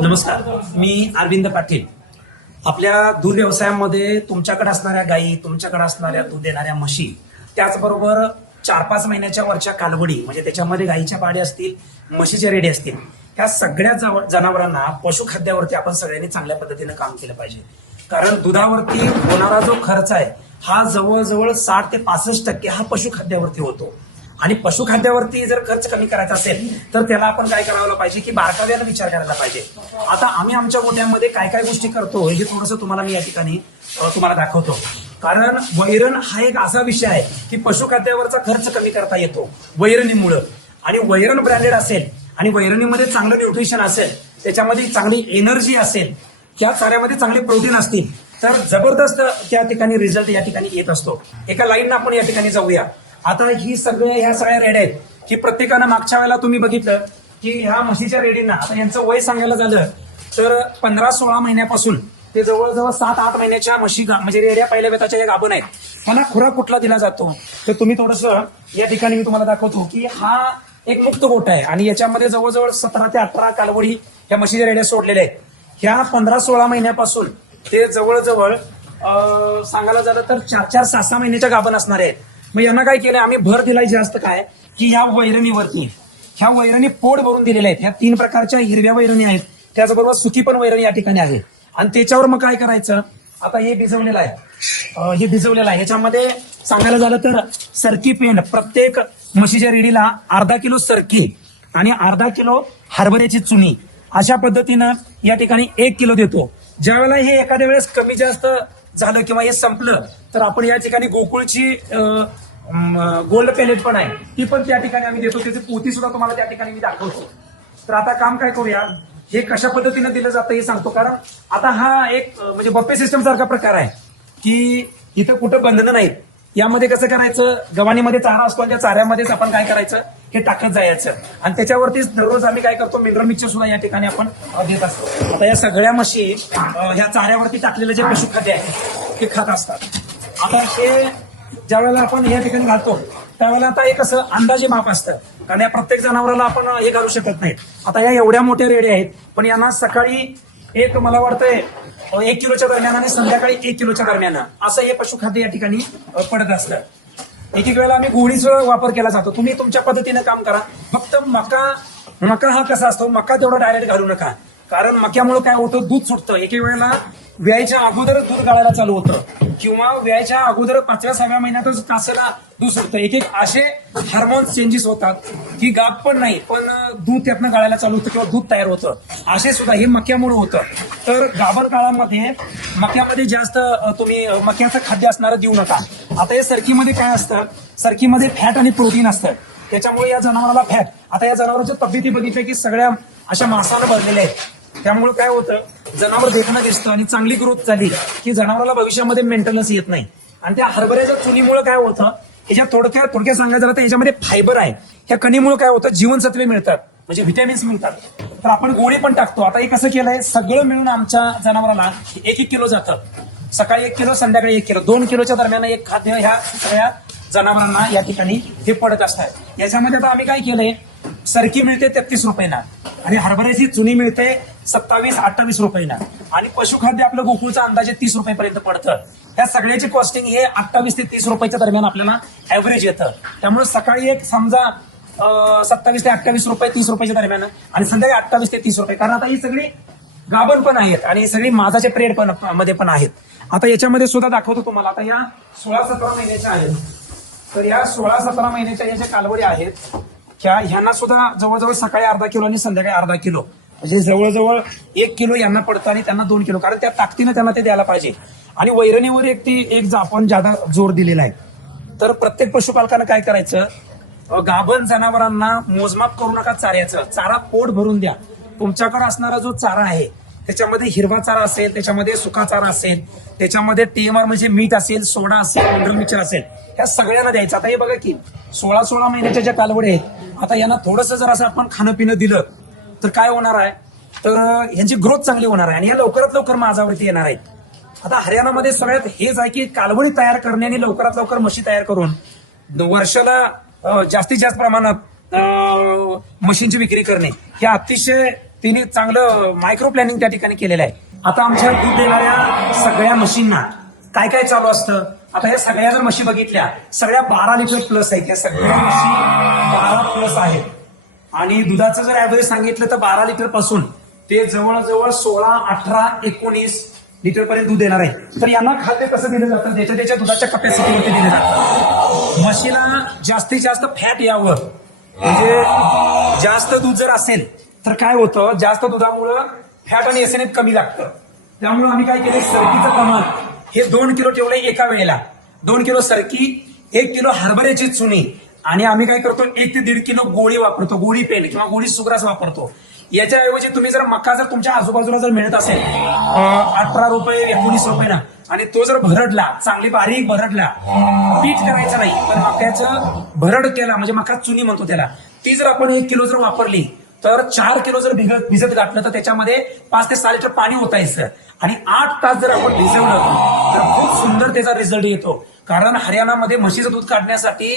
नमस्कार मी अरविंद पाटील. आपल्या दूध व्यवसायामध्ये तुमच्याकडे असणाऱ्या गायी तुमच्याकडे असणाऱ्या दूध देणाऱ्या म्हशी त्याचबरोबर चार पाच महिन्याच्या वरच्या कालवडी म्हणजे त्याच्यामध्ये गायीच्या पाड्या असतील म्हशीच्या रेडी असतील ह्या सगळ्या जव- जनावरांना पशुखाद्यावरती आपण सगळ्यांनी चांगल्या पद्धतीने काम केलं पाहिजे. कारण दुधावरती होणारा जो खर्च आहे हा जवळजवळ साठ ते पासष्ट टक्के हा पशुखाद्यावरती होतो. आणि पशुखाद्यावरती जर खर्च कमी करायचा असेल तर त्याला आपण काय करायला पाहिजे की बारकाव्याला विचार करायला पाहिजे. आता आम्ही आमच्या गोट्यामध्ये काय काय गोष्टी करतो हे थोडंसं तुम्हाला मी या ठिकाणी तुम्हाला दाखवतो. कारण वैरण हा एक असा विषय आहे की पशुखाद्यावरचा खर्च कमी करता येतो वैरणीमुळं. आणि वैरण ब्रँडेड असेल आणि वैरणीमध्ये चांगलं न्यूट्रिशन असेल त्याच्यामध्ये चांगली एनर्जी असेल त्या चाऱ्यामध्ये चांगले प्रोटीन असतील तर जबरदस्त त्या ठिकाणी रिझल्ट या ठिकाणी येत असतो. एका लाईननं आपण या ठिकाणी जाऊया. आता ही सगळे ह्या सगळ्या रेड्या आहेत. की प्रत्येकानं मागच्या वेळेला तुम्ही बघितलं की ह्या म्हशीच्या रेडींना आता यांचं वय सांगायला झालं तर पंधरा सोळा महिन्यापासून ते जवळजवळ सात आठ महिन्याच्या म्हशी गा- म्हणजे रेड्या पहिल्या वेताच्या या गाभण आहेत. त्यांना खुराक कुठला दिला जातो? तर तुम्ही थोडस या ठिकाणी मी तुम्हाला दाखवतो की हा एक मुक्त गोट आहे आणि याच्यामध्ये जवळजवळ सतरा ते अठरा कालवडी या म्हशीच्या रेड्या सोडलेल्या आहेत. ह्या पंधरा सोळा महिन्यापासून ते जवळजवळ सांगायला झालं तर चार चार सहा सहा महिन्याच्या गाभण असणार आहेत. मग यांना काय केलं आम्ही भर दिलाय जास्त काय? की ह्या वैरणीवरती ह्या वैरणी पोट भरून दिलेल्या आहेत. ह्या तीन प्रकारच्या हिरव्या वैरणी आहेत. त्याचबरोबर सुकी पण वैरणी या ठिकाणी आहे. आणि त्याच्यावर मग काय करायचं? आता हे भिजवलेलं आहे. हे भिजवलेलं आहे. ह्याच्यामध्ये सांगायला झालं तर सरकी पेंड प्रत्येक म्हशीच्या रेडीला अर्धा किलो सरकी आणि अर्धा किलो हरभऱ्याची चुनी अशा पद्धतीनं या ठिकाणी एक किलो देतो. ज्यावेळेला हे एखाद्या वेळेस कमी जास्त झालं किंवा हे संपलं तर आपण या ठिकाणी गोकुळची गोल्ड पॅलेट पण आहे ती पण त्या ठिकाणी आम्ही देतो. त्याची पोती सुद्धा तुम्हाला त्या ठिकाणी मी दाखवतो. तर आता काम काय करूया? हे कशा पद्धतीनं दिलं जातं हे सांगतो कारण आता हा एक म्हणजे बप्पे सिस्टम सारखा प्रकार आहे की इथं कुठं बंधनं नाहीत. यामध्ये कसं करायचं? गव्हाणीमध्ये चारा असतो त्या चाऱ्यामध्येच आपण काय करायचं? हे टाकत जायचं. आणि त्याच्यावरतीच दररोज आम्ही काय करतो मिनरल मिक्सर सुद्धा या ठिकाणी आपण देत असतो. आता या सगळ्या म्हशी ह्या चाऱ्यावरती टाकलेलं जे पशुखाद्य आहे ते खात असतात. आता हे ज्या वेळेला आपण या ठिकाणी घालतो त्यावेळेला आता एक असं अंदाजे माप असतं. कारण या प्रत्येक जनावराला आपण हे घालू शकत नाही आता या एवढ्या मोठ्या रेड्या आहेत पण यांना सकाळी एक मला वाटतंय एक किलोच्या दरम्यान आणि संध्याकाळी एक किलोच्या दरम्यान असं हे पशुखाद्य या ठिकाणी पडत असतं. एक एक वेळेला आम्ही गोळीचा वापर केला जातो. तुम्ही तुमच्या पद्धतीने काम करा. फक्त मका मका हा कसा असतो? मका तेवढा डायरेक्ट घालू नका. कारण मक्यामुळे काय होतं? दूध सुटतं. एक एक वेळेला व्यायच्या अगोदर दूध गाळायला चालू होतं. किंवा व्यायच्या अगोदर पाचव्या सहाव्या महिन्यातच कासाला दूध सुटतं. एक एक असे हार्मोन्स चेंजेस होतात. की गाप पण नाही पण दूध त्यातनं गाळायला चालू होतं किंवा दूध तयार होतं. असे सुद्धा हे मक्यामुळे होतं. तर गाभर काळामध्ये मक्यामध्ये जास्त तुम्ही मक्याचं खाद्य असणारं देऊ नका. आता हे सरकीमध्ये काय असतं? सरकीमध्ये फॅट आणि प्रोटीन असतं. त्याच्यामुळे या जनावराला फॅट आता या जनावरांच्या तब्येती बघितल्या की सगळ्या अशा मांसानं भरलेल्या आहेत. त्यामुळे काय होतं? जनावर देखणं दिसतं आणि चांगली ग्रोथ झाली की जनावराला भविष्यामध्ये मेंटेनन्स येत नाही. आणि त्या हरभऱ्याच्या चुनीमुळे काय होतं याच्या थोडक्यात थोडक्यात सांगायचं झालं तर याच्यामध्ये फायबर आहे. ह्या कणीमुळे काय होतं जीवनसत्वे मिळतात म्हणजे व्हिटॅमिन्स मिळतात. तर आपण गोळी पण टाकतो. आता हे कसं केलंय सगळं मिळून आमच्या जनावराला एक एक किलो जातं. सकाळी एक किलो संध्याकाळी एक किलो. दोन किलोच्या दरम्यान एक खाद्य ह्या सगळ्या जनावरांना या ठिकाणी हे पडत असतात. याच्यामध्ये आता आम्ही काय केलंय सरकी मिळते तेहतीस रुपयेना आणि हरभऱ्याची चुनी मिळते सत्तावीस अठ्ठावीस रुपयेना आणि पशुखाद्य आपलं गोकुळचं अंदाजे तीस रुपयेपर्यंत पडतं. त्या सगळ्याची कॉस्टिंग हे अठ्ठावीस ते तीस रुपयाच्या दरम्यान आपल्याला ऍव्हरेज येतं. त्यामुळे सकाळी एक समजा सत्तावीस ते अठ्ठावीस रुपये तीस रुपयाच्या दरम्यान आणि संध्याकाळी अठ्ठावीस ते तीस रुपये. कारण आता ही सगळी गाभण पण आहेत आणि ही सगळी माझाचे प्रेड पण मध्ये पण आहेत. आता याच्यामध्ये सुद्धा दाखवतो तुम्हाला. आता या सोळा सतरा महिन्याच्या आहेत. तर या सोळा सतरा महिन्याच्या या ज्या कालवडी आहेत ह्या ह्यांना सुद्धा जवळजवळ सकाळी अर्धा किलो आणि संध्याकाळी अर्धा किलो. म्हणजे जवळजवळ एक किलो यांना पडतं आणि त्यांना दोन किलो. कारण त्या ताकदीनं त्यांना ते द्यायला पाहिजे. आणि वैरणीवर एक ती एक आपण ज्यादा जोर दिलेला आहे. तर प्रत्येक पशुपालकानं काय करायचं? गाभण जनावरांना मोजमाप करू नका चाऱ्याचं. चारा पोट भरून द्या. तुमच्याकडे असणारा जो चारा आहे त्याच्यामध्ये हिरवा चारा असेल त्याच्यामध्ये सुका चारा असेल त्याच्यामध्ये टीएमआर म्हणजे मीठ असेल सोडा असेल मिनरल मिक्सर असेल ह्या सगळ्यांना द्यायचं. आता हे बघा की सोळा सोळा महिन्याच्या ज्या कालवडी आहेत आता यांना थोडंसं जर असं आपण खाणं पिणं दिलं तर काय होणार आहे? तर यांची ग्रोथ चांगली होणार आहे आणि या लवकरात लवकर माझ्यावरती येणार आहेत. आता हरियाणामध्ये सगळ्यात हेच आहे की कालवडी तयार करणे आणि लवकरात लवकर म्हशी तयार करून वर्षाला जास्तीत जास्त प्रमाणात मशीनची विक्री करणे हे अतिशय तिने चांगलं मायक्रो प्लॅनिंग त्या ठिकाणी केलेलं आहे. आता आमच्या दूध देणाऱ्या सगळ्या मशीनना काय काय चालू असतं? आता या सगळ्या जर म्हशी बघितल्या सगळ्या बारा लिटर प्लस आहेत. या सगळ्या म्हशी बारा प्लस आहेत. आणि दुधाचं जर ऍव्हरेज सांगितलं तर बारा लिटरपासून ते जवळजवळ सोळा अठरा एकोणीस लिटर पर्यंत दूध देणार आहे. तर यांना खाद्य कसं दिलं जातं? ज्याच्या त्याच्या दुधाच्या कपॅसिटीवरती दिलं जातं. म्हशीला जास्तीत जास्त फॅट यावं. म्हणजे जास्त दूध जर असेल तर काय होतं जास्त दुधामुळं फॅट आणि एसएनएफ कमी लागतं. त्यामुळे आम्ही काय केलं सरकीचं प्रमाण हे दोन किलो ठेवलंय एका वेळेला. दोन किलो सरकी एक किलो हरभऱ्याची चुनी आणि आम्ही काय करतो एक ते दीड किलो गोळी वापरतो गोळी पेन किंवा गोळी सुग्रास वापरतो. याच्याऐवजी तुम्ही जर मका जर तुमच्या आजूबाजूला जर मिळत असेल अठरा रुपये एकोणीस रुपये ना आणि तो जर भरडला चांगली बारीक भरडला पीठ करायचं नाही पण मक्याचं भरड केला म्हणजे मका चुनी म्हणतो त्याला ती जर आपण एक किलो जर वापरली तर चार किलो जर भिजत भिजत घातलं तर त्याच्यामध्ये पाच ते सहा लिटर पाणी होतायचं आणि आठ तास जर आपण भिजवलं तर खूप सुंदर त्याचा रिझल्ट येतो. कारण हरियाणामध्ये म्हशीचं दूध काढण्यासाठी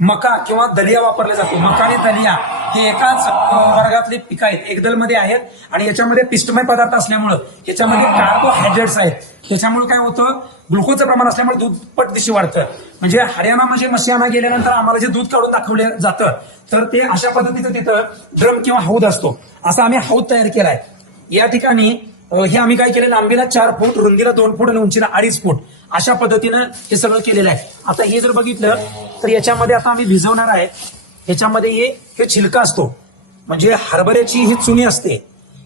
मका किंवा दलिया वापरले जातो. मका आणि दलिया हे एकाच वर्गातले पिकं आहेत. एकदलमध्ये आहेत आणि याच्यामध्ये पिष्टमय पदार्थ असल्यामुळं याच्यामध्ये कार्बोहायड्रेट्स आहेत. त्याच्यामुळे काय होतं? ग्लुकोजचं प्रमाण असल्यामुळे दूध पट दिशी वाढतं. म्हणजे हरियाणा म्हणजे मशियाना गेल्यानंतर आम्हाला जे दूध काढून दाखवलं जातं तर ते अशा पद्धतीचं तिथं ड्रम किंवा हौद असतो. असा आम्ही हौद तयार केलाय. या ठिकाणी हे आम्ही काय केलं लांबीला चार फूट रुंदीला दोन फूट आणि उंचीला अडीच फूट अशा पद्धतीनं हे सगळं केलेलं आहे. आता हे जर बघितलं तर याच्यामध्ये आता आम्ही भिजवणार आहे. ह्याच्यामध्ये हे हे छिलका असतो. म्हणजे हरभऱ्याची ही चुनी असते.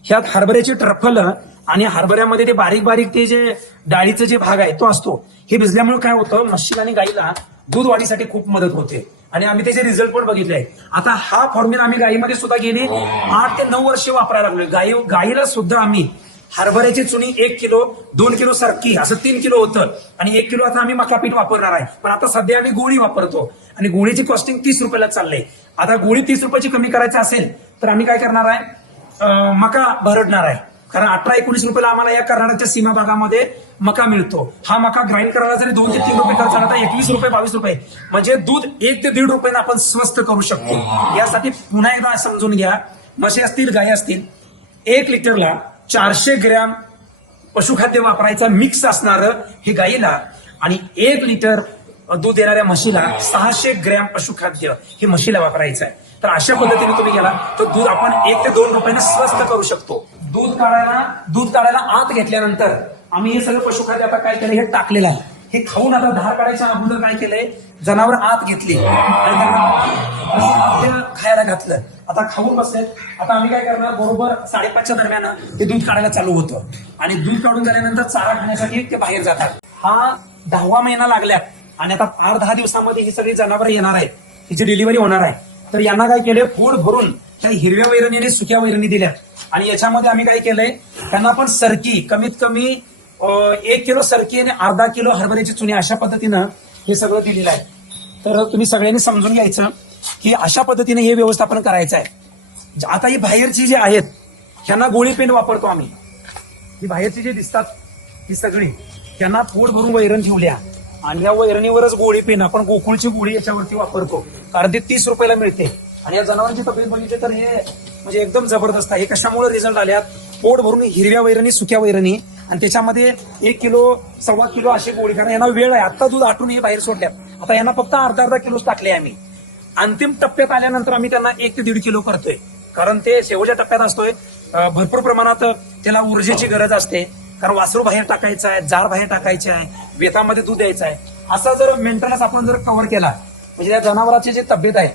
ह्यात हरभऱ्याची ट्रफल आणि हरभऱ्यामध्ये ते बारीक बारीक ते जे डाळीचं जे भाग आहे तो असतो. हे भिजल्यामुळे काय होतं म्हशीला आणि गाईला दूध वाढीसाठी खूप मदत होते. आणि आम्ही त्याचे रिझल्ट पण बघितले आहे आता हा फॉर्म्युला आम्ही गाईमध्ये सुद्धा गेली आठ ते नऊ वर्षे वापरायला लागलो गाई गाईला सुद्धा आम्ही हरभऱ्याची चुनी एक किलो दोन किलो सरकी असं तीन किलो होतं. आणि एक किलो आता आम्ही मका पीठ वापरणार आहे. पण आता सध्या आम्ही गोळी वापरतो. आणि गोळीची कॉस्टिंग तीस रुपयाला चाललंय. आता गोळी तीस रुपयाची कमी करायची असेल तर आम्ही काय करणार आहे? मका भरडणार आहे. कारण अठरा एकोणीस रुपयाला आम्हाला या कर्नाटकच्या सीमा भागामध्ये मका मिळतो. हा मका ग्राइंड करायला जरी दोन ते तीन रुपये खर्च आला तर एकवीस रुपये बावीस रुपये. म्हणजे दूध एक ते दीड रुपयाने आपण स्वस्त करू शकतो. यासाठी पुन्हा एकदा समजून घ्या. म्हशी असतील गाय असतील एक लिटरला चारशे ग्रॅम पशुखाद्य वापरायचं मिक्स असणारं हे गाईला आणि एक लिटर दूध देणाऱ्या म्हशीला सहाशे ग्रॅम पशुखाद्य हे म्हशीला वापरायचं आहे तर अशा पद्धतीने तुम्ही गेला तर दूध आपण एक ते दोन रुपयाने स्वस्त करू शकतो. दूध काढायला दूध काढायला आत घेतल्यानंतर आम्ही हे सगळं पशुखाद्य आता काय केलं हे टाकलेलं आहे. हे खाऊन आता धार काढायच्या अगोदर काय केलंय? जनावर आत घेतली. आणि त्यांना खायला घातलं. आता खाऊन बसले आता आम्ही काय करणार? बरोबर साडेपाचच्या दरम्यान ते दूध काढायला चालू होतं. आणि दूध काढून झाल्यानंतर चारा खाण्यासाठी ते बाहेर जातात. हा दहावा महिना लागल्यात. आणि आता आठ दहा दिवसामध्ये ही सगळी जनावरं येणार आहेत. हिची डिलिव्हरी होणार आहे. तर यांना काय केलंय? फोड भरून त्या हिरव्या वैरणीने सुक्या वैरणी दिल्या आणि याच्यामध्ये आम्ही काय केलंय? त्यांना पण सरकी कमीत कमी एक किलो सरकी आणि अर्धा किलो हरभऱ्याची चुनी अशा पद्धतीनं हे सगळं दिलेलं आहे. तर तुम्ही सगळ्यांनी समजून घ्यायचं की अशा पद्धतीने हे व्यवस्थापन करायचं आहे. आता ही बाहेरची जी आहेत ह्यांना गोळी पेन वापरतो आम्ही. ही बाहेरची जी दिसतात ही सगळी त्यांना पोट भरून वैरण ठेवल्या आणि या वैरणीवरच गोळी पेन आपण गोकुळची गोळी याच्यावरती वापरतो. कारण ती तीस रुपयाला मिळते. आणि या जनावरांची तब्येत बघितली तर हे म्हणजे एकदम जबरदस्त आहे. हे कशामुळे रिझल्ट आल्यात? पोट भरून हिरव्या वैरणी सुक्या वैरणी आणि त्याच्यामध्ये एक किलो सव्वा किलो अशी गोळी कारण यांना वेळ आहे. आता दूध आटून हे बाहेर सोडल्यात. आता यांना फक्त अर्धा अर्धा किलोच टाकले आम्ही. अंतिम टप्प्यात आल्यानंतर आम्ही त्यांना एक ते दीड किलो करतोय. कारण ते शेवटच्या टप्प्यात असतोय. भरपूर प्रमाणात त्याला ऊर्जेची गरज असते. कारण वासरू बाहेर टाकायचं आहे जार बाहेर टाकायचे आहे वेतामध्ये दूध द्यायचं आहे. असा जर मेंटेनन्स आपण जर कव्हर केला म्हणजे या जनावरांची जी तब्येत आहे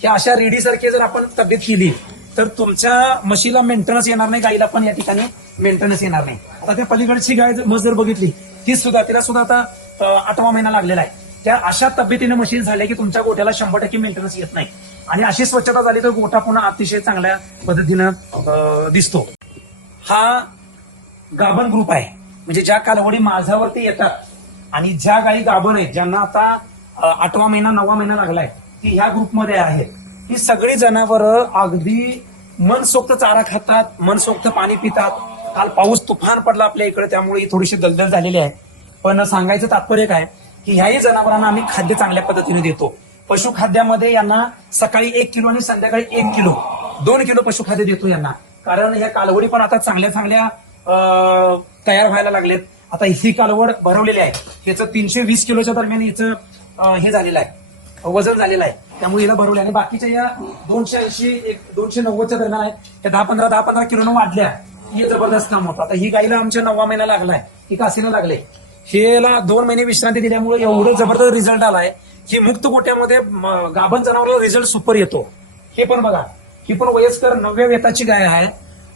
ही अशा रेडी सारखी जर आपण तब्येत केली तर तुमच्या म्हशीला मेंटेनन्स येणार नाही गाईला पण या ठिकाणी मेंटेनन्स येणार नाही. आता त्या पलीकडची गाय जर- म्हस जर बघितली ती सुद्धा तिला सुद्धा आता आठवा महिना लागलेला आहे. त्या अशा तब्येतीने मशीन झाल्या की तुमच्या गोठ्याला शंभर टक्के मेंटेनन्स येत नाही. आणि अशी स्वच्छता झाली तर गोठा पुन्हा अतिशय चांगल्या पद्धतीनं अं, दिसतो. हा गाभण ग्रुप आहे. म्हणजे ज्या कालवडी माझ्यावरती येतात आणि ज्या गायी गाभण आहेत ज्यांना आता आठवा महिना नववा महिना लागलाय ती ह्या ग्रुपमध्ये आहेत. ही सगळी जनावरं अगदी मनसोक्त चारा खातात मनसोक्त पाणी पितात. काल पाऊस तुफान पडला आपल्या इकडे त्यामुळे ही थोडीशी दलदल झालेली आहे. पण सांगायचं तात्पर्य काय? की ह्याही जनावरांना आम्ही खाद्य चांगल्या पद्धतीने देतो. पशुखाद्यामध्ये यांना सकाळी एक किलो आणि संध्याकाळी एक किलो दोन किलो पशुखाद्य देतो यांना. कारण या कालवडी पण आता चांगल्या चांगल्या तयार व्हायला लागलेत. आता ही कालवड भरवलेली आहे. ह्याचं तीनशे वीस किलोच्या दरम्यान हिचं हे झालेलं आहे. वजन झालेलं आहे. त्यामुळे हिला भरवले. आणि बाकीच्या या दोनशे ऐंशी एक दोनशे नव्वदच्या दरम्यान आहेत त्या दहा पंधरा दहा पंधरा किलोनं वाढल्या. हे जबरदस्त काम होतं. आता ही गाईला आमच्या नववा महिना लागलाय. ही कासीला लागले. हेला दोन महिने विश्रांती दिल्यामुळे एवढं जबरदस्त रिझल्ट आलाय. ही मुक्त गोट्यामध्ये गाभण जनावराला रिझल्ट सुपर येतो. हे पण बघा. ही पण वयस्कर नवव्या वेताची गाय आहे.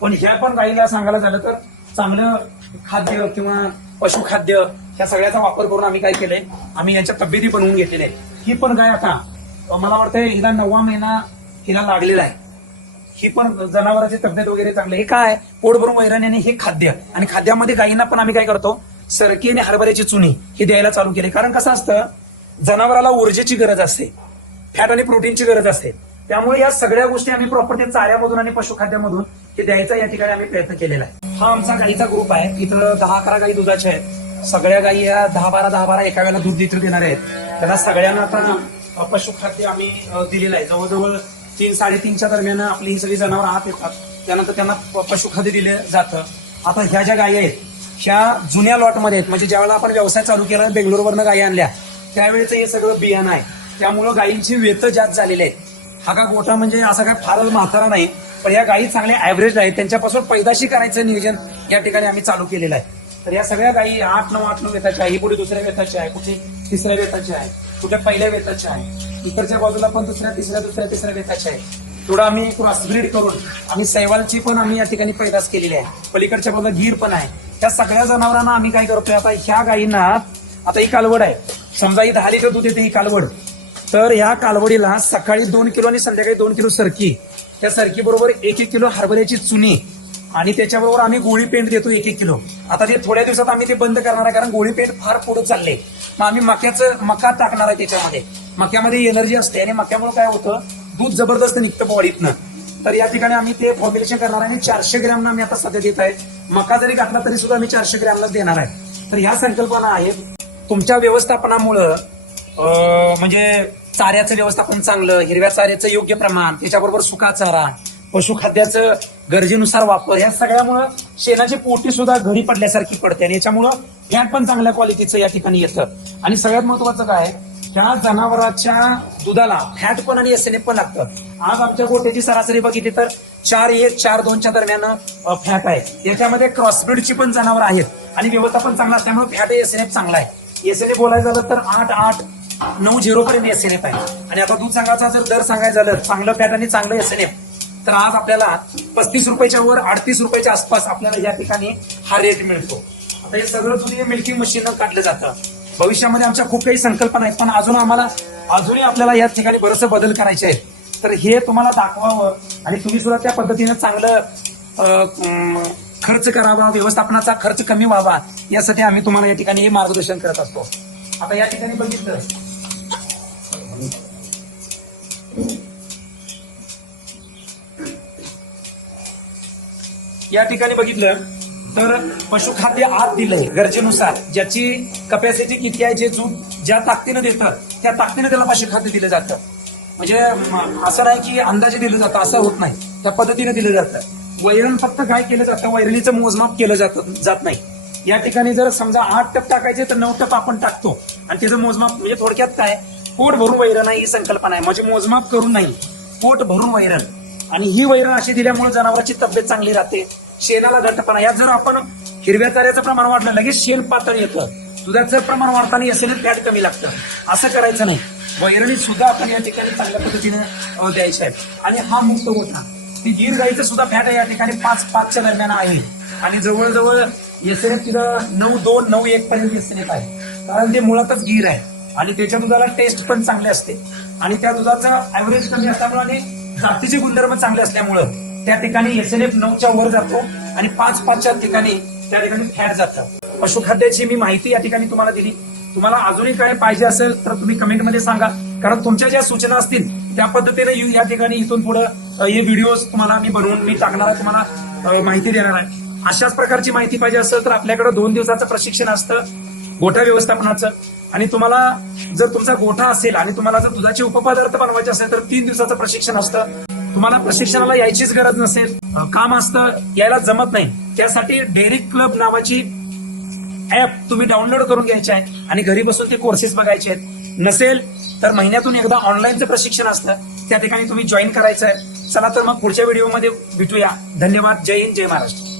पण ह्या पण गाईला सांगायला झालं तर चांगलं खाद्य किंवा पशुखाद्य ह्या सगळ्याचा वापर करून आम्ही काय केलंय? आम्ही यांच्या तब्येती बनवून घेतलेल्या आहे ही पण गाय आता मला वाटतं हिला नववा महिना हिला लागलेला आहे. ही पण जनावरांची तब्येत वगैरे चांगली हे काय? पोट भरून वैरण आणि हे खाद्य आणि खाद्यामध्ये गायींना पण आम्ही काय करतो? सरकी आणि हरभऱ्याची चुनी हे द्यायला चालू केली. कारण कसं असतं? जनावराला ऊर्जेची गरज असते. फॅट आणि प्रोटीनची गरज असते. त्यामुळे या सगळ्या गोष्टी आम्ही प्रॉपर्टी चाऱ्यामधून आणि पशुखाद्यामधून हे द्यायचा या ठिकाणी आम्ही प्रयत्न केलेला आहे. हा आमचा गाईचा ग्रुप आहे. इथं दहा अकरा गाई दुधाच्या आहेत. सगळ्या गाई या दहा बारा दहा बारा एका वेळेला दूध देखील देणार आहेत. त्याला सगळ्यांना आता पशुखाद्य आम्ही दिलेलं आहे. जवळजवळ तीन साडेतीनच्या दरम्यान आपली ही सगळी जनावर आत येतात. त्यानंतर त्यांना प- पशुखाद्य दिले जातं. आता ह्या ज्या गायी आहेत ह्या जुन्या लॉटमध्ये आहेत म्हणजे ज्यावेळेला आपण व्यवसाय चालू केला बेंगलोरवरनं गायी आणल्या त्यावेळेचं हे सगळं बियाणं आहे. त्यामुळं गायींची वेत जास्त झालेली आहे हा का गोठा म्हणजे असा काय फारच म्हातारा नाही पण या गायी चांगल्या ऍव्हरेज आहेत. त्यांच्यापासून पैदाशी करायचं नियोजन या ठिकाणी आम्ही चालू केलेलं आहे. तर या सगळ्या गायी आठ नऊ आठ नऊ वेताच्या आहे. ही पुढे दुसऱ्या वेताची आहे. कुठे तिसऱ्या वेताची आहे. कुठे पहिल्या वेताच्या आहे. इकडच्या बाजूला पण दुसऱ्या तिसऱ्या दुसऱ्या तिसऱ्या वेताच्या आहे. थोडं आम्ही क्रॉसब्रीड करून आम्ही सैवालची पण आम्ही या ठिकाणी पैदास केलेली आहे. पलीकडच्या बाजूला गीर पण आहे. त्या सगळ्या जनावरांना आम्ही काय करतोय? आता ह्या गायींना आता ही कालवड आहे. समजा ही दहा लिटर दूध येते ही कालवड. तर ह्या कालवडीला सकाळी दोन किलो आणि संध्याकाळी दोन किलो सरकी. त्या सरकी बरोबर एक एक किलो हरभऱ्याची चुनी. आणि त्याच्याबरोबर आम्ही गोळी पेंट देतो एक एक किलो. आता ते थोड्या दिवसात आम्ही ते बंद करणार आहे कारण गोळी पेंट फार पुढे चालले मग आम्ही मक्याचं मका टाकणार आहे त्याच्यामध्ये. मक्यामध्ये एनर्जी असते आणि मक्यामुळे काय होतं दूध जबरदस्त निघतं बॉडीतनं. तर या ठिकाणी आम्ही ते फॉर्म्युलेशन करणार आहे आणि चारशे ग्रॅमना आम्ही आता सध्या देत आहे. मका जरी घातला तरी सुद्धा आम्ही चारशे ग्रॅमला देणार आहे. तर ह्या संकल्पना आहेत. तुमच्या व्यवस्थापनामुळं म्हणजे चाऱ्याचं व्यवस्थापन चांगलं हिरव्या चाऱ्याचं योग्य प्रमाण त्याच्याबरोबर सुका चारा पशुखाद्याचं गरजेनुसार वापर. या सगळ्यामुळं शेणाची पोटी सुद्धा घरी पडल्यासारखी पडते आणि याच्यामुळं फॅट पण चांगल्या क्वालिटीचं या ठिकाणी येतं. आणि सगळ्यात महत्वाचं काय त्या जनावराच्या दुधाला फॅट पण आणि एसएनएफ पण लागतं. आज आमच्या गोट्याची सरासरी बघितली तर चार एक चार दोनच्या दरम्यान फॅट आहे. याच्यामध्ये क्रॉसब्रीडची पण जनावर आहेत आणि व्यवस्थापन चांगलं असल्यामुळे फॅट एसएनएफ चांगला आहे. एसएनएफ बोलायचं झालं तर आठ आठ नऊ झिरो पर्यंत एसएनएफ आहे. आणि आता दूध सांगायचा जर दर सांगायचं झालं चांगलं फॅट आणि चांगलं एसएनएफ तर आज आपल्याला पस्तीस रुपयाच्या वर अडतीस रुपयाच्या आसपास आपल्याला या ठिकाणी हा रेट मिळतो. आता हे सगळं तुम्ही मिल्किंग मशीन काढलं जातं. भविष्यामध्ये आमच्या खूप काही संकल्पना आहेत पण अजून आम्हाला अजूनही आपल्याला या ठिकाणी बरेचसे बदल करायचे आहेत. तर हे तुम्हाला दाखवावं आणि तुम्ही सुद्धा त्या पद्धतीनं चांगलं खर्च करावा व्यवस्थापनाचा खर्च कमी व्हावा यासाठी आम्ही तुम्हाला या ठिकाणी हे मार्गदर्शन करत असतो. आता या ठिकाणी बघितलं. या ठिकाणी बघितलं तर पशुखाद्य आत दिलंय गरजेनुसार ज्याची कपॅसिटी किती आहे जे दूध ज्या ताकदीनं देतात त्या ताकदीनं त्याला पशुखाद्य दिलं जातं. म्हणजे असं नाही की अंदाजे दिलं जातं असं होत नाही. त्या पद्धतीने दिलं जातं. वैरण फक्त काय केलं जातं वैरणीचं मोजमाप केलं जातं जात नाही. या ठिकाणी जर समजा आठ टप टाकायचे तर नऊ टप आपण टाकतो. आणि त्याचं मोजमाप म्हणजे थोडक्यात काय? पोट भरून वैरण आहे ही संकल्पना आहे. म्हणजे मोजमाप करून नाही. पोट भरून वैरण. आणि ही वैरण अशी दिल्यामुळे जनावरांची तब्येत चांगली राहते. शेणाला घट्टपणा यात जर आपण हिरव्या चाऱ्याचं प्रमाण वाढलं लगेच शेण पातळ येतं. दुधाचं प्रमाण वाढताना असेल फॅट कमी लागतं. असं करायचं नाही. वैरणी सुद्धा आपण या ठिकाणी चांगल्या पद्धतीने द्यायचे आहे आणि हा मुक्त गोठा. ती गीर गाईचं सुद्धा फॅट या ठिकाणी पाच पाचच्या दरम्यान आहे. आणि जवळजवळ एसएनएफ तिथं नऊ दोन नऊ एक पर्यंत एसएनएफ आहे. कारण ते मुळातच गीर आहे. आणि त्याच्या दुधाला टेस्ट पण चांगली असते. आणि त्या दुधाचं ऍव्हरेज कमी असल्यामुळे आणि जातीचे गुणधर्म चांगले असल्यामुळं त्या ठिकाणी एस एन एफ नऊच्या वर जातो आणि पाच पाचच्या ठिकाणी त्या ठिकाणी फॅट जातात पशुखाद्याची मी माहिती या ठिकाणी तुम्हाला दिली. तुम्हाला अजूनही काय पाहिजे असेल तर तुम्ही कमेंटमध्ये सांगा. कारण तुमच्या ज्या सूचना असतील त्या पद्धतीने या ठिकाणी इथून पुढे हे व्हिडिओ तुम्हाला मी बनवून मी टाकणार आहे तुम्हाला माहिती देणार आहे. अशाच प्रकारची माहिती पाहिजे असेल तर आपल्याकडे दोन दिवसाचं प्रशिक्षण असतं. गोठा व्यवस्थापनाचं. आणि तुम्हाला जर तुमचा गोठा असेल आणि तुम्हाला जर दुधाचे उपपदार्थ बनवायचे असेल तर तीन दिवसाचं प्रशिक्षण असतं. तुम्हाला प्रशिक्षणाला यायचीच गरज नसेल. काम असतं यायला जमत नाही. त्यासाठी डेअरी क्लब नावाची ऍप तुम्ही डाउनलोड करून घ्यायचे आहे आणि घरी बसून ते कोर्सेस बघायचे आहेत. नसेल तर महिन्यातून एकदा ऑनलाईनचं प्रशिक्षण असतं. त्या ठिकाणी तुम्ही जॉईन करायचं आहे. चला तर मग पुढच्या व्हिडिओमध्ये भेटूया. धन्यवाद. जय हिंद जय महाराष्ट्र.